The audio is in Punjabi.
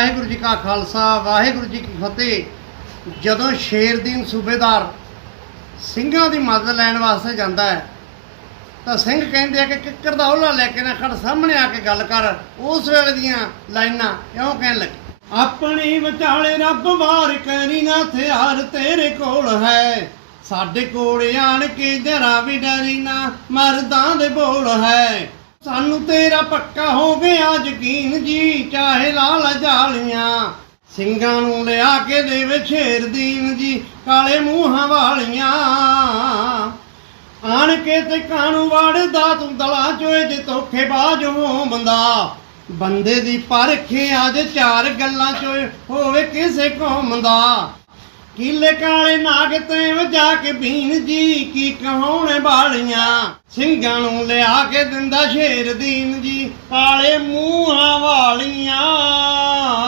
ਵਾਹਿਗੁਰੂ ਜੀ ਕਾ ਖਾਲਸਾ, ਵਾਹਿਗੁਰੂ ਜੀ ਕੀ ਫਤਿਹ। ਜਦੋਂ ਸ਼ੇਰਦੀਨ ਸੂਬੇਦਾਰ ਸਿੰਘਾਂ ਦੀ ਮਦਦ ਲੈਣ ਵਾਸਤੇ ਜਾਂਦਾ ਹੈ, ਤਾਂ ਸਿੰਘ ਕਹਿੰਦੇ ਆ ਕਿ ਕਿੱਕਰ ਦਾ ਉਹਲਾ ਲੈ ਕੇ ਨਾ ਖੜ, ਸਾਹਮਣੇ ਆ ਕੇ ਗੱਲ ਕਰ। ਉਸ ਵੇਲੇ ਦੀਆਂ ਲਾਈਨਾਂ ਇਉਂ ਕਹਿਣ ਲੱਗੇ, ਆਪਣੀ ਵਿਚਾਲੇ ਰੱਬ ਵਾਰ ਕਰੀ ਨਾ, ਹਥਿਆਰ ਤੇਰੇ ਕੋਲ ਹੈ। ਸਾਡੇ ਕੋਲ ਆਣ ਕੇ ਜਰਾ ਵੀ ਡਰੀ ਨਾ, ਮਰਦਾਂ ਦੇ ਬੋਲ ਹੈ। ਸਾਨੂੰ ਤੇਰਾ ਪੱਕਾ ਹੋ ਗਿਆ ਯਕੀਨ ਜਾਲੀਆਂ ਸਿੰਘਾਂ ਨੂੰ ਲਿਆ ਕੇ ਦੇਵੇ ਸ਼ੇਰ ਦੀਨ ਜੀ, ਕਾਲੇ ਮੂੰਹਾਂ ਵਾਲੀਆਂ। ਆਣ ਕੇ ਤੇ ਕਾਣੂ ਵੜਦਾ ਤੂੰ ਦਲਾ ਚੋਏ ਜੇ ਧੋਖੇਬਾਜ਼ ਹੋ ਬੰਦਾ। ਬੰਦੇ ਦੀ ਪਰਖੇ ਅੱਜ ਚਾਰ ਗੱਲਾਂ ਚੋਏ ਹੋਵੇ ਕਿਸੇ ਕੌਮ ਦਾ। ਕੀਲੇ ਕਾਲੇ ਨਾਗ ਤੇ ਵਜਾ ਕੇ ਬੀਨ ਜੀ, ਕੀ ਕਹਾਉਣੇ ਬਾਲੀਆਂ ਸਿੰਘਾਂ ਨੂੰ ਲਿਆ ਕੇ ਦਿੰਦਾ ਸ਼ੇਰ ਦੀਨ ਜੀ, ਕਾਲੇ ਮੂੰਹਾਂ ਵਾਲੀਆਂ।